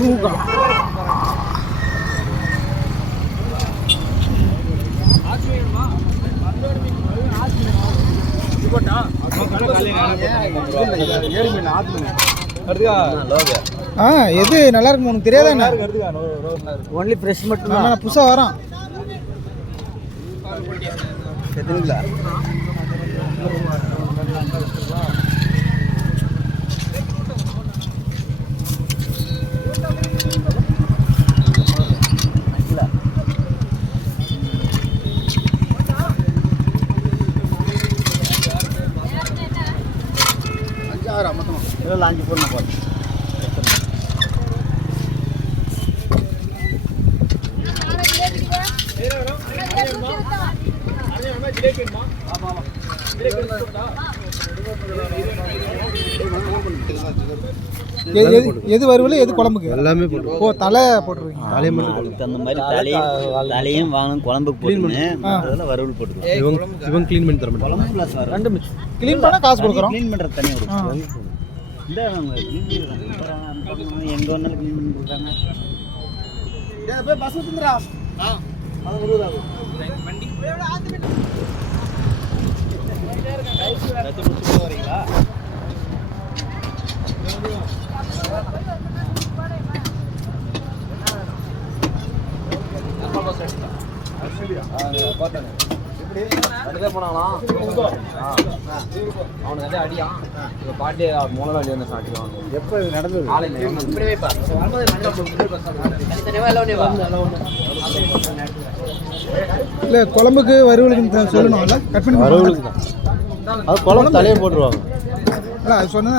எது நல்லா இருக்கும் உனக்கு தெரியாதா என்ன? ஒன்லி ஃப்ரெஷ் மட்டும் தான், புதுசாக வரோம். அஞ்சு பொண்ணு போதும். எது வறுவல் எது குழம்புக்கு? எல்லாமே போட்டு. ஓ, தலை போட்டுருவீங்க. தலையை மட்டும் அந்த மாதிரி தலையும் வாங்கணும், குழம்புக்கு போட்டுன்னு அதெல்லாம் வறுவல் போட்டுருவோம். இவங்க க்ளீன் பண்ணி தர மாட்டோம். குழம்பு ப்ளஸ் ரெண்டு மிக்ஸ். க்ளீன் பண்ணால் காசு கொடுக்குறோம். க்ளீன் பண்ணுறது தனியாக கொடுக்கும். இந்த எங்கே வேணாலும் க்ளீன் பண்ணி கொடுக்குறாங்க. பஸ் வந்துடுறா. வரீங்களா? போனாங்களாம் அவனுக்கு அதே அடியான். இப்போ பாட்டி மூணு அடி வந்து சாட்டிடுவாங்க. எப்போ இது நடந்தது? இல்லை, குழம்புக்கு வறுவலுக்கு சொல்லணும்ல, கட் பண்ணி வறுவலுக்கு தான். அது குழம்பு தலையை போட்டுருவாங்க. இல்லை, அது சொன்னது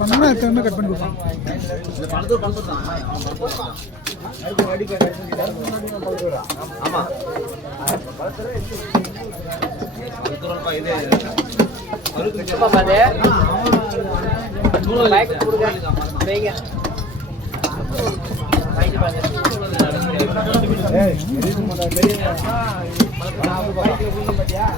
சொன்னோம்னா கட் பண்ணி கொடுப்பாங்க. ஆமாம், இது